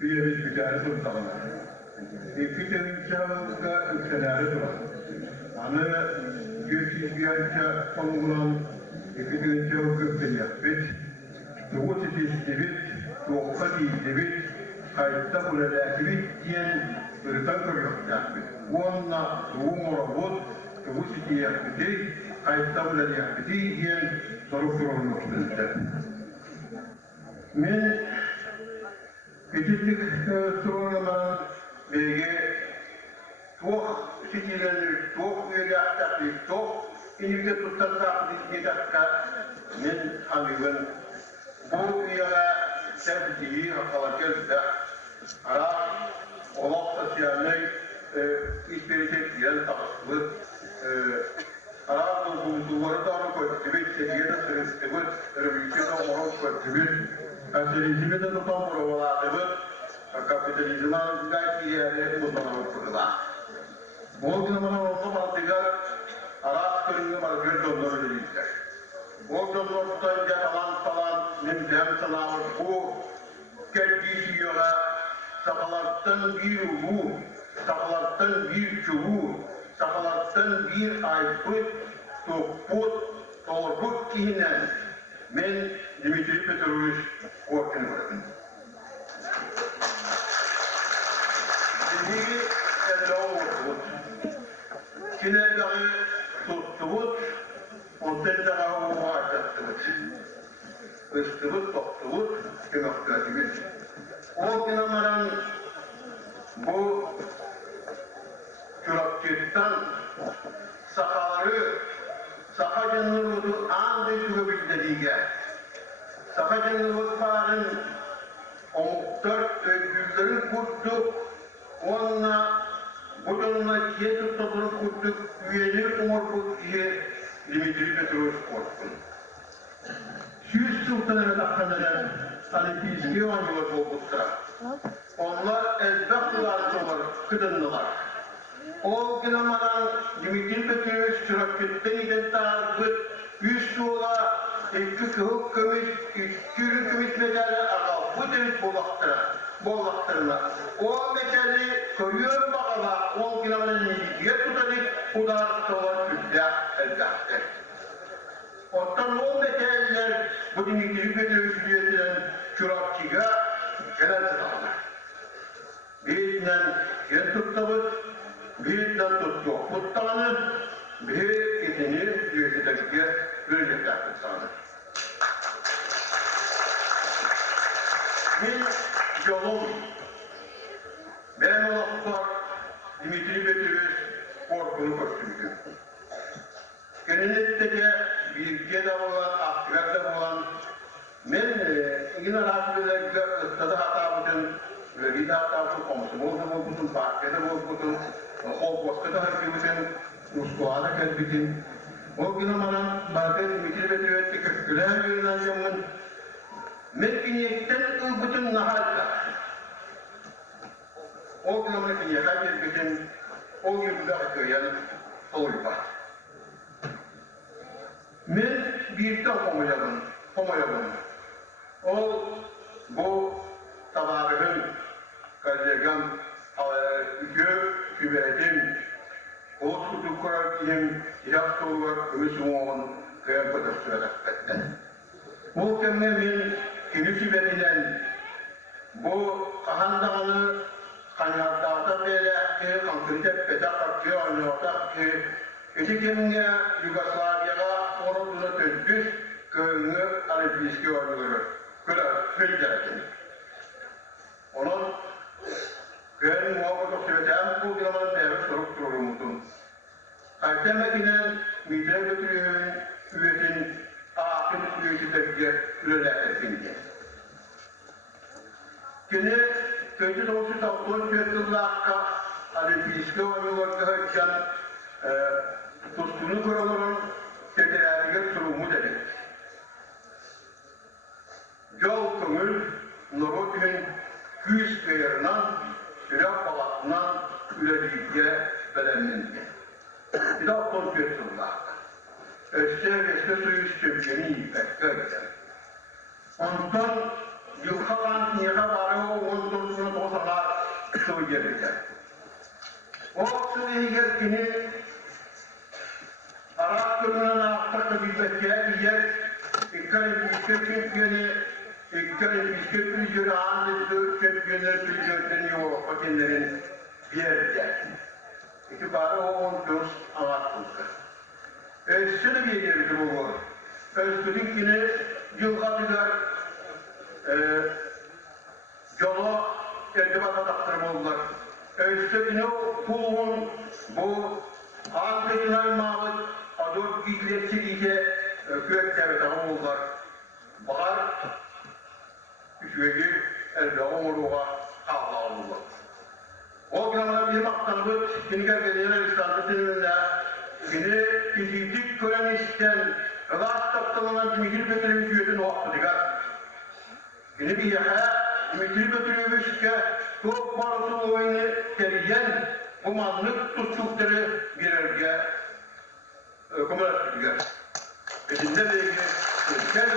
üyemiz mücadele tuttamına. Fikrin çağımızda ülkelerde durur. Anı göçüşüyanca konulan fikrin çağı kökten yapıp, doğu sitesini doğu değil kayıtta bulacaklık diyen ırıtan kırıyor yapıp. Onunla doğu morabut, doğu sitesi yapıp, kayıtta bulacaklık diyen soru kurulmuştur. Men Küçük sorunlar belge çok sitilenir, çok üyelikler, çok inirge tutanlar bir dakika men hanımın bu üyeler sevdiği hakalarca ara olak sosyallik işbirlik diyen takılı ara bulguları da koyduğu seviyede sırasında revolusyona uğramış koyduğu kapitalizmi de tutan provalardır. Kapitalizmin gayet iyi yerleri uzmanlık kurdular. Bu günümüne olsa partiler araç kırınca barışıyor donları verirler. O donları tutayınca falan nimden sanağır bu geldiği yola sakalardan bir ruh, sakalardan bir çubuğu, sakalardan bir ayput, toput, torbut kihinen men Dimitri Petrovich Korkin varım. Dini eldağı vurdu. Kineldağı tuttuğut, onteldağı muhacattığıt. Istıvut, toktuğut, kemektatibit. O kinamaran bu kürakçetten sakaları, sakacanlığı andı kürebildiği Sakacanlı mutfağının omuktar öykülerin kurdu, onunla budunla kiye tuttuğunu kurdu, üyeleri umurdu diye Dimitri Petrovich Korkun. Süs sultanı takkanlara Alimpiyski oynuyor bulgustra. Onlar ezbekliler olur, kıdınlılar. O günamadan Dimitri Petrovich Çıraket'ten iden tarifı, üst yola iki kıhık kömüş, iki kömüş medali ağa, bu delik bollaktırına. O medali koyuyor bakala, 10 kilometre niye tutadık, bu da tutar kütle elbette. Ondan o medaliler, bu Dimitri Petrovich üyetilen Çırakçı'ya gelen tutarlar. Birinden yen tuttabız, birinden tuttuk. Muttanı, bir itini üyetilerine verecekler sanır. Bir yolum, ben olaklar Dimitri Petrovich Korkun'u koşturuyor. Genellikle bir gede olan, aktiverde olan, ben yine rahatsızlıkla ıstada hata bugün, bir hata bugün, komşu bugün, partide bugün, o boskada harcı Muskuada kelbitin. O gün amaran bakın Dimitri Petrovich'te köşküler yöneleceğimin metkiniyetten ılgıtın nahalda. O gün amaran yakar kelbitin o gün güzel köyyanın oluyba. Men birlikte homoyabın. O bu tabarığın kardeşim kübetin o tutup kurar kim ilak sorular Müslüman kıyam kadar bu kemmemin inüsibetinden bu kahandağını kanyattağda böyle kankırıcak petak ki oynatak ki eti kemine Yugoslavya'da ordu'da tezgüz köyünü Alimpiyski oynuyor. Böyle fırıcakken. Onun köyün muhabbet okşibeten bu günahın değerli sorup durulmuşsun. Kaytemekinen midre götürüyorsun, üyetin akın üyetilerine ürelersince. Yine köyde doğrusu taptığın kötülüğe Alimpiyski oynuyor köyken tutkunu kurulurun tedirlerine surumu dedi. Yol kömür, Nurot'un küs kıyırından, Sürak balatından ürediğe belenmindi. Bir de okul kötülüğe. Öste ve suyu sütümceni yipekte. Ondan yılkadan niye varı o 14'ünü su gelirken. O su gelirkini Arap yolundan aktarda bilmekle yer İkkarin çempiyonu İkkarin çempiyonu anında çempiyonlar bilgilerden yok patenlerin bir yerde. İtibarı o 14 anlatıldı. Şöyle bir yerde bu var. Öztürk'ünü yılga bilir yolu erdibat ataktırmalılar. Öztürk'ünü kulun bu Hazretler Mahmut Adolf Hitler'si iyice gökçe tamam oldular. Bahar üsvegi elde oğluğa kavga oldular. O günler bir maktanımız yeni gelgenler İstanbul'da yine fizik körenişten Rıvat taptalanan Dimitri Petrovich'in o vaktiga. Yine bir yaha Dimitri Petrovich'e çok parası oyunu teriyen kumanlık tuttukları bir erge kumanlık tuttukları. Edinde belki ülke